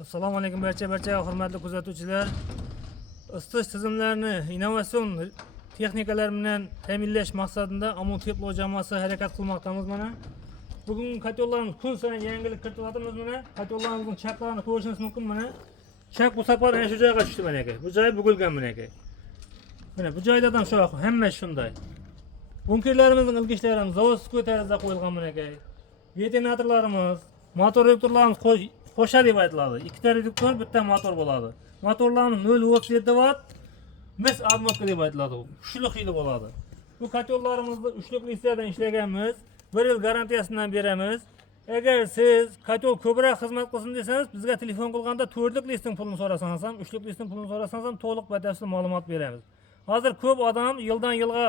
Assalomu alaykum barcha hurmatli kuzatuvchilar. Isitish tizimlarini innovatsion texnikalar bilan ta'minlash maqsadida Ammo Teplo jamoasi harakat qilmoqdamiz mana. Bugun kotyollarimiz kun sayin yangilik kirityapmiz mana. Kotyollarimizni chaklarini ko'rishingiz mumkin mana. Chak bu safar ana shu joyga tushdi mana aka. Bu joy bugilgan mana aka. Mana bu joylardan shu hamma shunday. Bunkerlarimizning ilgichlari ham zavodskiy tarzda qo'yilgan mana aka. Veterinatorlarimiz, motor reduktorlarimiz qo'sha deb aytiladi. Ikkita reduktor, bitta motor bo'ladi. Motorlarimiz 0.37 watt, mis admotka deb aytiladi. Kuchli xili bo'ladi. Bu kotyollarimizni uchlik listadan ishlaganmiz. 1 yil garantiyasidan beramiz. Agar siz kotyol ko'proq xizmat qilsin desangiz, bizga telefon qilganda 4 lik listing pulini so'rasangiz ham, 3 lik listing pulini so'rasangiz ham to'liq batafsil ma'lumot beramiz. Hozir ko'p odam yildan yilga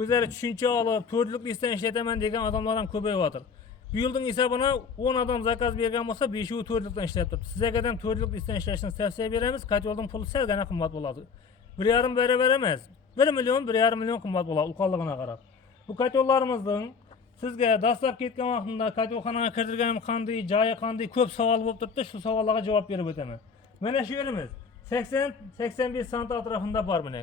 o'zlari tushuncha olib, 4 lik listing ishlataman degan odamlar ham ko'payotir. Bu yilning hisobini 10 odam zakaz bergan bo'lsa, 5 u 4 likdan ishlab turibdi. Sizga ham 4 lik listing ishlashni tavsiya beramiz. Kotyolning puli salgina qimmat bo'ladi. 1,5 barobar emas. 1 million, 1,5 million qimmat bo'ladi uqonligina qarab. Bu kotyollarimizning sizga dastlab ketgan vaqtida kotyolxonaga kirdirganim qanday, joyi qanday ko'p savol bo'lib turibdi. Shu savollarga javob berib o'taman. Mana shu yerimiz 80-85 sant atrofida bor mana.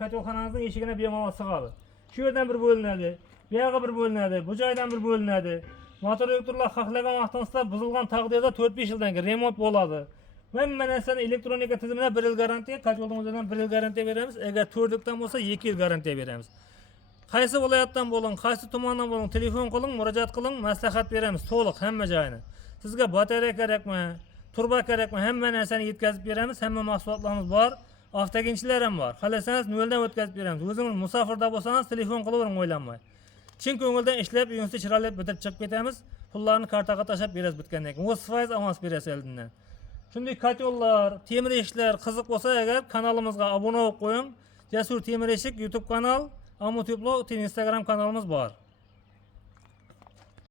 Kotyolxonamizning eshigini bemalol sig'adi. Shu yerdan bir bo'linadi. Bu yerga bir bo'linadi, bu joydan bir bo'linadi. Motor reduktorlar xohlagan vaqtingizda buzilgan taqdirda 4-5 yildan keyin remont bo'ladi. Hamma narsani elektronika tizimiga 1 yil garantiya, kotyolning o'zidan 1 yil garantiya beramiz. Agar 4 yildan bo'lsa 2 yil garantiya beramiz. Qaysi viloyatdan bo'ling, qaysi tumandan bo'ling, telefon qiling, murojaat qiling, maslahat beramiz to'liq hamma joyini. Sizga batareya kerakmi, turba kerakmi, hamma narsani yetkazib beramiz. Hamma mahsulotlarimiz bor. Avtoginchilar ham bor. Xohlasangiz noldan o'tkazib beramiz. O'zingiz musofirda bo'lsangiz telefon qilavering o'ylanmay. Chin ko'ngildan ishlab, uyingizni chiroyli bitirib chiqib ketamiz. Pullarni kartaga tashlab berasiz bitgandan keyin. 30% avans berasiz oldindan. Shunday kotyollar, temir eshiklar qiziq bo'lsa agar kanalimizga obuna bo'lib qo'ying. Jasur temir eshik YouTube kanal, Ammo Teplo Instagram kanalimiz bor.